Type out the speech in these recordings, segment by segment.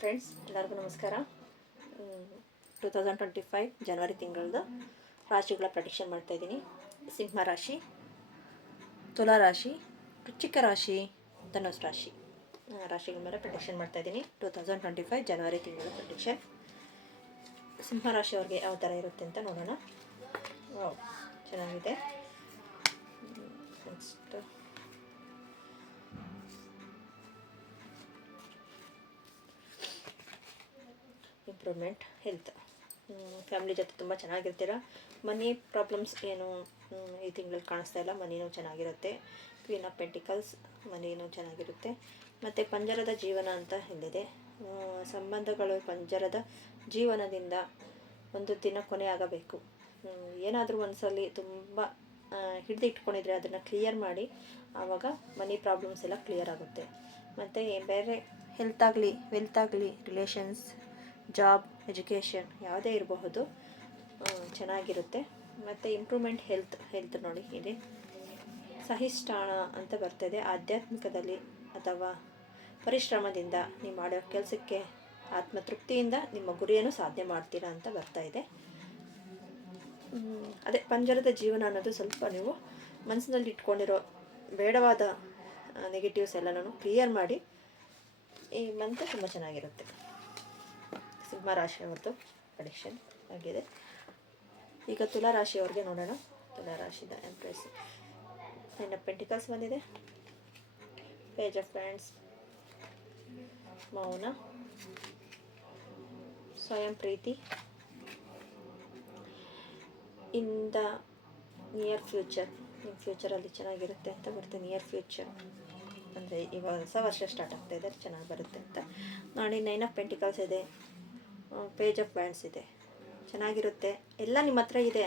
Friends ಎಲ್ಲರಿಗೂ ನಮಸ್ಕಾರ. Two thousand twenty five ಜನವರಿ ತಿಂಗಳದ್ದು ರಾಶಿಗಳ ಪ್ರಡಿಕ್ಷನ್ ಮಾಡ್ತಾಯಿದ್ದೀನಿ ಸಿಂಹ ರಾಶಿ, ತುಲಾ ರಾಶಿ, ವೃಶ್ಚಿಕ ರಾಶಿ, ಧನುಸ್ ರಾಶಿ. ರಾಶಿಗಳ ಮೇಲೆ ಪ್ರೆಡಿಕ್ಷನ್ ಮಾಡ್ತಾಯಿದ್ದೀನಿ ಟೂ ತೌಸಂಡ್ ಟ್ವೆಂಟಿ ಫೈವ್ ಜನವರಿ ತಿಂಗಳ ಪ್ರೊಟೆಕ್ಷನ್ ಸಿಂಹ ರಾಶಿಯವ್ರಿಗೆ ಯಾವ ಥರ ಇರುತ್ತೆ ಅಂತ ನೋಡೋಣ. ಚೆನ್ನಾಗಿದೆ. ಇಂಪ್ರೂವ್ಮೆಂಟ್ ಹೆಲ್ತ್ ಫ್ಯಾಮಿಲಿ ಜೊತೆ ತುಂಬ ಚೆನ್ನಾಗಿರ್ತೀರ. ಮನಿ ಪ್ರಾಬ್ಲಮ್ಸ್ ಏನು ಈ ತಿಂಗಳಲ್ಲಿ ಕಾಣಿಸ್ತಾ ಇಲ್ಲ. ಮನಿನೂ ಚೆನ್ನಾಗಿರುತ್ತೆ. ಕ್ವೀನ್ ಆಫ್ ಪೆಂಟಿಕಲ್ಸ್ ಮನಿನೂ ಚೆನ್ನಾಗಿರುತ್ತೆ. ಮತ್ತು ಪಂಜರದ ಜೀವನ ಅಂತ ಹೇಳಿದೆ. ಸಂಬಂಧಗಳು ಪಂಜರದ ಜೀವನದಿಂದ ಒಂದು ದಿನ ಕೊನೆ ಆಗಬೇಕು. ಏನಾದರೂ ಒಂದ್ಸಲಿ ತುಂಬ ಹಿಡಿದು ಇಟ್ಕೊಂಡಿದ್ರೆ ಅದನ್ನು ಕ್ಲಿಯರ್ ಮಾಡಿ, ಆವಾಗ ಮನಿ ಪ್ರಾಬ್ಲಮ್ಸ್ ಎಲ್ಲ ಕ್ಲಿಯರ್ ಆಗುತ್ತೆ. ಮತ್ತು ಬೇರೆ ಹೆಲ್ತ್ ಆಗಲಿ ವೆಲ್ತ್ ಆಗಲಿ ರಿಲೇಷನ್ಸ್ ಜಾಬ್, ಎಜುಕೇಷನ್ ಯಾವುದೇ ಇರಬಹುದು ಚೆನ್ನಾಗಿರುತ್ತೆ. ಮತ್ತು ಇಂಪ್ರೂವ್ಮೆಂಟ್ ಹೆಲ್ತ್ ಹೆಲ್ತ್ ನೋಡಿ ಇದೆ. ಸಹಿಷ್ಠಾಣ ಅಂತ ಬರ್ತದೆ. ಆಧ್ಯಾತ್ಮಿಕದಲ್ಲಿ ಅಥವಾ ಪರಿಶ್ರಮದಿಂದ ನೀವು ಮಾಡೋ ಕೆಲಸಕ್ಕೆ ಆತ್ಮತೃಪ್ತಿಯಿಂದ ನಿಮ್ಮ ಗುರಿಯನ್ನು ಸಾಧನೆ ಮಾಡ್ತೀರಾ ಅಂತ ಬರ್ತಾ ಇದೆ. ಅದೇ ಪಂಜರದ ಜೀವನ ಅನ್ನೋದು ಸ್ವಲ್ಪ ನೀವು ಮನಸ್ಸಿನಲ್ಲಿ ಇಟ್ಕೊಂಡಿರೋ ಬೇಡವಾದ ನೆಗೆಟಿವ್ಸ್ ಎಲ್ಲನೂ ಕ್ಲಿಯರ್ ಮಾಡಿ ಈ ಮಂತ್ ತುಂಬ ಚೆನ್ನಾಗಿರುತ್ತೆ. ಸಿಂಹ ರಾಶಿಯವರದ್ದು ಪ್ರಡಿಕ್ಷನ್ ಆಗಿದೆ. ಈಗ ತುಲಾ ರಾಶಿಯವ್ರಿಗೆ ನೋಡೋಣ. ತುಲಾ ರಾಶಿದ ಎಂಪ್ರೆಸ್ ನನ್ನ ಪೆಂಟಿಕಲ್ಸ್ ಬಂದಿದೆ. ಪೇಜ್ ಆಫ್ ಫ್ರೆಂಡ್ಸ್ ಮೌನ. ಸ್ವಯಂ ಪ್ರೀತಿ. ಇನ್ ದ ನಿಯರ್ ಫ್ಯೂಚರ್ ನಿಮ್ಮ ಫ್ಯೂಚರಲ್ಲಿ ಚೆನ್ನಾಗಿರುತ್ತೆ ಅಂತ ಬರುತ್ತೆ. ನಿಯರ್ ಫ್ಯೂಚರ್ ಅಂದರೆ ಇವಾಗ ಹೊಸ ವರ್ಷ ಸ್ಟಾರ್ಟ್ ಆಗ್ತಾ ಇದೆ. ಚೆನ್ನಾಗಿ ಬರುತ್ತೆ ಅಂತ. ನೋಡಿ ನೈನ್ ಆಫ್ ಪೆಂಟಿಕಲ್ಸ್ ಇದೆ. ಪೇಜ್ ಆಫ್ ಬ್ಯಾಂಡ್ಸ್ ಇದೆ. ಚೆನ್ನಾಗಿರುತ್ತೆ. ಎಲ್ಲ ನಿಮ್ಮ ಹತ್ರ ಇದೆ.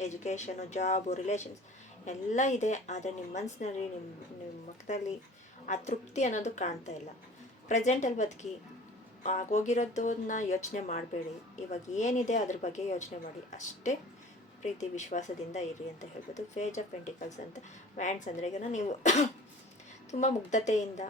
ಎಜುಕೇಷನು ಜಾಬು ರಿಲೇಷನ್ಸ್ ಎಲ್ಲ ಇದೆ. ಆದರೆ ನಿಮ್ಮ ಮನಸ್ಸಿನಲ್ಲಿ ನಿಮ್ಮ ನಿಮ್ಮ ಮುಖದಲ್ಲಿ ಆ ತೃಪ್ತಿ ಅನ್ನೋದು ಕಾಣ್ತಾ ಇಲ್ಲ. ಪ್ರೆಸೆಂಟಲ್ಲಿ ಬದುಕಿ ಆಗೋಗಿರೋದನ್ನ ಯೋಚನೆ ಮಾಡಬೇಡಿ. ಇವಾಗ ಏನಿದೆ ಅದ್ರ ಬಗ್ಗೆ ಯೋಚನೆ ಮಾಡಿ. ಅಷ್ಟೇ ಪ್ರೀತಿ, ವಿಶ್ವಾಸದಿಂದ ಇರಿ ಅಂತ ಹೇಳ್ಬೋದು. ಪೇಜ್ ಆಫ್ ಪೆಂಟಿಕಲ್ಸ್ ಅಂತ ವ್ಯಾಂಡ್ಸ್ ಅಂದರೆ ಈಗ ನೀವು ತುಂಬ ಮುಗ್ಧತೆಯಿಂದ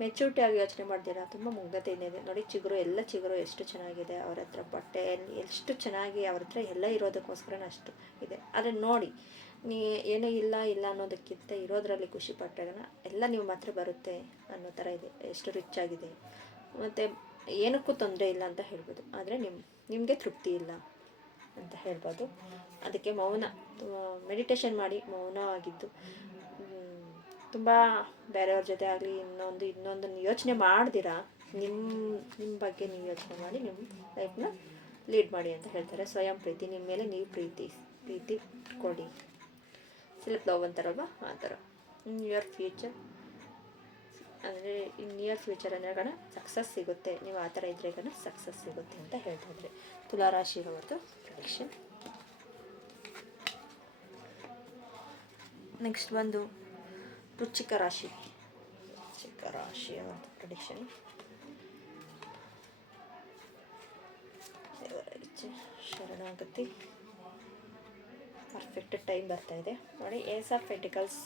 ಮೆಚೂರಿಟಿಯಾಗಿ ಯೋಚನೆ ಮಾಡ್ತೀರಾ? ತುಂಬ ಮುಗ್ಧತೆಯಿಂದ ಇದೆ. ನೋಡಿ, ಚಿಗುರು, ಎಲ್ಲ ಚಿಗುರು ಎಷ್ಟು ಚೆನ್ನಾಗಿದೆ ಅವ್ರ ಹತ್ರ. ಬಟ್ಟೆ, ಎಷ್ಟು ಚೆನ್ನಾಗಿ ಅವ್ರ ಹತ್ರ ಎಲ್ಲ ಇರೋದಕ್ಕೋಸ್ಕರ ಅಷ್ಟು ಇದೆ. ಆದರೆ ನೋಡಿ, ನೀ ಏನೇ ಇಲ್ಲ ಇಲ್ಲ ಅನ್ನೋದಕ್ಕಿಂತ ಇರೋದ್ರಲ್ಲಿ ಖುಷಿ ಪಟ್ಟಾಗ ಎಲ್ಲ ನೀವು ಮಾತ್ರ ಬರುತ್ತೆ ಅನ್ನೋ ಥರ ಇದೆ. ಎಷ್ಟು ರಿಚ್ ಆಗಿದೆ. ಮತ್ತು ಏನಕ್ಕೂ ತೊಂದರೆ ಇಲ್ಲ ಅಂತ ಹೇಳ್ಬೋದು. ಆದರೆ ನಿಮ್ಮ ನಿಮಗೆ ತೃಪ್ತಿ ಇಲ್ಲ ಅಂತ ಹೇಳ್ಬೋದು. ಅದಕ್ಕೆ ಮೌನ ಮೆಡಿಟೇಷನ್ ಮಾಡಿ ಮೌನವಾಗಿದ್ದು. ತುಂಬ ಬೇರೆಯವ್ರ ಜೊತೆ ಆಗಲಿ, ಇನ್ನೊಂದು, ಇನ್ನೊಂದನ್ನು ಯೋಚನೆ ಮಾಡ್ದಿರಾ? ನಿಮ್ಮ ನಿಮ್ಮ ಬಗ್ಗೆ ನೀವು ಯೋಚನೆ ಮಾಡಿ ನಿಮ್ಮ ಲೈಫ್ನ ಲೀಡ್ ಮಾಡಿ ಅಂತ ಹೇಳ್ತಾರೆ. ಸ್ವಯಂ ಪ್ರೀತಿ ನಿಮ್ಮ ಮೇಲೆ ನೀವು ಪ್ರೀತಿ ಪ್ರೀತಿ ಕೊಡಿ. ಸೆಲ್ಫ್ ಲವ್ ಅಂತಾರಲ್ವ? ಆ ಥರ. ಇನ್ ಯುವರ್ ಫ್ಯೂಚರ್ ಅಂದರೆ ಇನ್ ನಿಯರ್ ಫ್ಯೂಚರ್ ಅಂದರೆ ಕಣ ಸಕ್ಸಸ್ ಸಿಗುತ್ತೆ. ನೀವು ಆ ಥರ ಇದ್ರೆ ಕಣ ಸಕ್ಸಸ್ ಸಿಗುತ್ತೆ ಅಂತ ಹೇಳ್ತಾ ಇದ್ರೆ. ತುಲಾರಾಶಿ ಅವ್ರದ್ದು ಪ್ರೊಡಕ್ಷನ್ ನೆಕ್ಸ್ಟ್ ಬಂದು ವೃಶ್ಚಿಕ ರಾಶಿ ವೃಶ್ಚಿಕ ರಾಶಿ ಅವ್ರದ್ದು ಪ್ರಡಿಕ್ಷನ್ ಶರಣಾಗತಿ. ಪರ್ಫೆಕ್ಟ್ ಟೈಮ್ ಬರ್ತಾ ಇದೆ. ನೋಡಿ ace of pentacles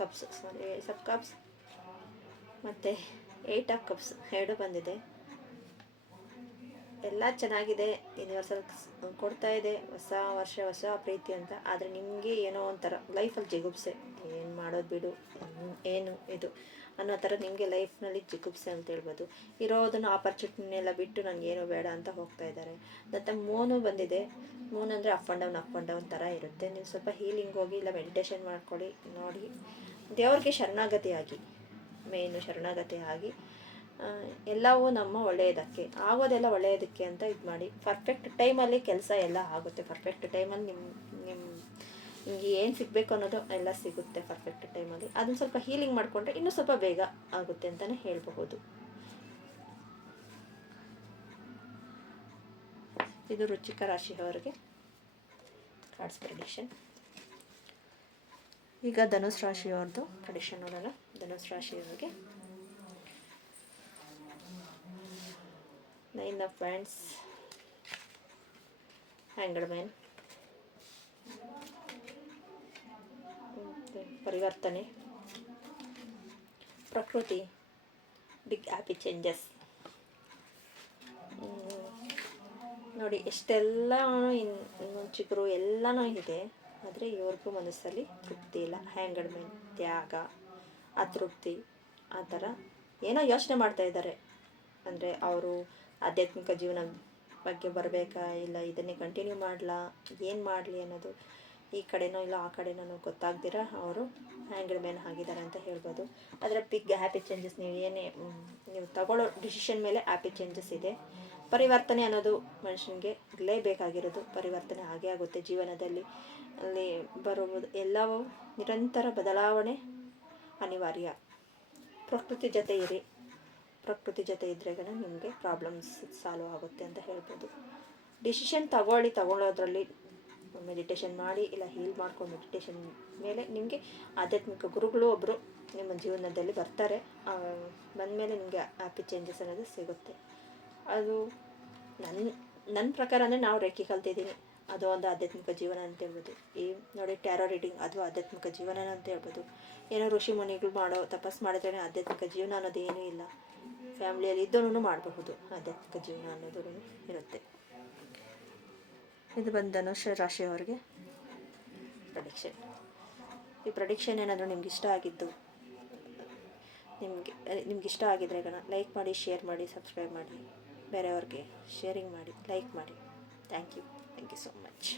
cups sorry ace of cups ಮತ್ತು ಏಯ್ಟ್ ಆಫ್ ಕಪ್ಸ್ ಎರಡು ಬಂದಿದೆ. ಎಲ್ಲ ಚೆನ್ನಾಗಿದೆ. ಯೂನಿವರ್ಸಲ್ ಕೊಡ್ತಾ ಇದೆ. ಹೊಸ ವರ್ಷ, ಹೊಸ ಪ್ರೀತಿ ಅಂತ. ಆದರೆ ನಿಮಗೆ ಏನೋ ಒಂಥರ ಲೈಫಲ್ಲಿ ಜಿಗುಪ್ಸೆ. ಏನು ಮಾಡೋದು ಬಿಡು. ಏನು ಇದು? ಅನ್ನೋ ಥರ ನಿಮಗೆ ಲೈಫ್ನಲ್ಲಿ ಜಿಗುಪ್ಸೆ ಅಂತ ಹೇಳ್ಬೋದು. ಇರೋದನ್ನು ಆಪರ್ಚುನಿಟಿನ ಎಲ್ಲ ಬಿಟ್ಟು ನನಗೇನು ಬೇಡ ಅಂತ ಹೋಗ್ತಾ ಇದ್ದಾರೆ. ಮತ್ತು ಮೋನು ಬಂದಿದೆ. ಮೂನ್ ಅಂದರೆ up and down up and down ಥರ ಇರುತ್ತೆ. ನೀವು ಸ್ವಲ್ಪ ಹೀಲಿಂಗ್ ಹೋಗಿ ಇಲ್ಲ ಮೆಡಿಟೇಷನ್ ಮಾಡ್ಕೊಳ್ಳಿ, ನೋಡಿ. ದೇವ್ರಿಗೆ ಶರಣಾಗತಿ ಆಗಿ ಮೇನು ಶರಣಾಗತಿ ಆಗಿ ಎಲ್ಲವೂ ನಮ್ಮ ಒಳ್ಳೆಯದಕ್ಕೆ, ಆಗೋದೆಲ್ಲ ಒಳ್ಳೆಯದಕ್ಕೆ ಅಂತ ಇದು ಮಾಡಿ. ಪರ್ಫೆಕ್ಟ್ ಟೈಮಲ್ಲಿ ಕೆಲಸ ಎಲ್ಲ ಆಗುತ್ತೆ. ಪರ್ಫೆಕ್ಟ್ ಟೈಮಲ್ಲಿ ನಿಮ್ಮ ನಿಮ್ಮ ನಿಮಗೆ ಏನು ಸಿಗಬೇಕು ಅನ್ನೋದು ಎಲ್ಲ ಸಿಗುತ್ತೆ ಪರ್ಫೆಕ್ಟ್ ಟೈಮಲ್ಲಿ ಅದನ್ನು ಸ್ವಲ್ಪ ಹೀಲಿಂಗ್ ಮಾಡಿಕೊಂಡ್ರೆ ಇನ್ನೂ ಸ್ವಲ್ಪ ಬೇಗ ಆಗುತ್ತೆ ಅಂತಲೇ ಹೇಳಬಹುದು. ಇದು ರುಚಿಕ ರಾಶಿಯವರಿಗೆ ಕಾರ್ಡ್ಸ್ ಪ್ರೆಡಿಕ್ಷನ್ ಈಗ ಧನುಸ್ ರಾಶಿಯವ್ರದ್ದು ಪ್ರೆಡಿಕ್ಷನ್ ನೋಡೋಣ. ಧನುಸ್ ರಾಶಿಯವರಿಗೆ nine of pants hanged man ಪರಿವರ್ತನೆ ಪ್ರಕೃತಿ ಬಿಗ್ ಹ್ಯಾಪಿ ಚೇಂಜಸ್ ನೋಡಿ ಎಷ್ಟೆಲ್ಲ ಇನ್ ಚಿಗುರು ಎಲ್ಲನೂ ಇದೆ ಆದರೆ ಇವ್ರಿಗೂ ಮನಸ್ಸಲ್ಲಿ ತೃಪ್ತಿ ಇಲ್ಲ ಹ್ಯಾಂಗಡ್ಮೆಂಟ್ ತ್ಯಾಗ ಅತೃಪ್ತಿ ಆ ಥರ ಏನೋ ಯೋಚನೆ ಮಾಡ್ತಾ ಇದ್ದಾರೆ ಅಂದರೆ ಅವರು ಆಧ್ಯಾತ್ಮಿಕ ಜೀವನ ಬಗ್ಗೆ ಬರಬೇಕಾ ಇಲ್ಲ ಇದನ್ನೇ ಕಂಟಿನ್ಯೂ ಮಾಡಲಾ? ಏನು ಮಾಡಲಿ ಅನ್ನೋದು ಈ ಕಡೆನೋ ಇಲ್ಲ ಆ ಕಡೆನೋ ಗೊತ್ತಾಗ್ದಿರ ಅವರು ಆ್ಯಂಗಲ್ ಮ್ಯಾನ್ ಆಗಿದ್ದಾರೆ ಅಂತ ಹೇಳ್ಬೋದು. ಅದರ ಬಿಗ್ ಹ್ಯಾಪಿ ಚೇಂಜಸ್ ನೀವು ಏನೇ ನೀವು ತಗೊಳ್ಳೋ ಡಿಸಿಷನ್ ಮೇಲೆ ಹ್ಯಾಪಿ ಚೇಂಜಸ್ ಇದೆ. ಪರಿವರ್ತನೆ ಅನ್ನೋದು ಮನುಷ್ಯನಿಗೆ ಇರಲೇಬೇಕಾಗಿರೋದು ಪರಿವರ್ತನೆ ಆಗೇ ಆಗುತ್ತೆ ಜೀವನದಲ್ಲಿ. ಅಲ್ಲಿ ಬರುವುದು ಎಲ್ಲವೂ ನಿರಂತರ ಬದಲಾವಣೆ ಅನಿವಾರ್ಯ. ಪ್ರಕೃತಿ ಜೊತೆ ಇರಿ. ಪ್ರಕೃತಿ ಜೊತೆ ಇದ್ದರೆ ನಿಮಗೆ ಪ್ರಾಬ್ಲಮ್ಸ್ ಸಾಲ್ವ್ ಆಗುತ್ತೆ ಅಂತ ಹೇಳ್ಬೋದು. ಡಿಸಿಷನ್ ತಗೊಳ್ಳಿ, ತಗೊಳ್ಳೋದ್ರಲ್ಲಿ ಮೆಡಿಟೇಷನ್ ಮಾಡಿ, ಇಲ್ಲ ಹೀಲ್ ಮಾಡ್ಕೊಂಡು ಮೆಡಿಟೇಷನ್ ಮೇಲೆ ನಿಮಗೆ ಆಧ್ಯಾತ್ಮಿಕ ಗುರುಗಳು ಒಬ್ಬರು ನಿಮ್ಮ ಜೀವನದಲ್ಲಿ ಬರ್ತಾರೆ. ಬಂದಮೇಲೆ ನಿಮಗೆ ಹ್ಯಾಪಿ ಚೇಂಜಸ್ ಅನ್ನೋದು ಸಿಗುತ್ತೆ. ಅದು ನನ್ನ ನನ್ನ ಪ್ರಕಾರ ಅಂದರೆ ನಾವು ರೇಖೆ ಕಲ್ತಿದ್ದೀನಿ ಅದು ಒಂದು ಆಧ್ಯಾತ್ಮಿಕ ಜೀವನ ಅಂತ ಹೇಳ್ಬೋದು. ಈ ನೋಡಿ ಟ್ಯಾರೋ ರೀಡಿಂಗ್ ಅದು ಆಧ್ಯಾತ್ಮಿಕ ಜೀವನ ಅಂತ ಹೇಳ್ಬೋದು. ಏನೋ ಋಷಿ ಮುನಿಗಳು ಮಾಡೋ, ತಪಸ್ ಮಾಡಿದ್ರೆ ಆಧ್ಯಾತ್ಮಿಕ ಜೀವನ ಅನ್ನೋದು ಏನೂ ಇಲ್ಲ. ಫ್ಯಾಮ್ಲಿಯಲ್ಲಿ ಇದ್ದೂ ಮಾಡಬಹುದು. ಆಧ್ಯಾತ್ಮಿಕ ಜೀವನ ಅನ್ನೋದು ಇರುತ್ತೆ. ಇದು ಬಂದು ಧನುಷ ರಾಶಿಯವರಿಗೆ ಪ್ರಡಿಕ್ಷನ್ ಈ ಪ್ರಡಿಕ್ಷನ್ ಏನಾದರೂ ನಿಮ್ಗೆ ಇಷ್ಟ ಆಗಿದ್ದು, ನಿಮಗೆ ನಿಮ್ಗೆ ಇಷ್ಟ ಆಗಿದ್ರೆ ಗಣ ಲೈಕ್ ಮಾಡಿ ಶೇರ್ ಮಾಡಿ ಸಬ್ಸ್ಕ್ರೈಬ್ ಮಾಡಿ. ಬೇರೆಯವ್ರಿಗೆ ಶೇರಿಂಗ್ ಮಾಡಿ ಲೈಕ್ ಮಾಡಿ. Thank you thank you so much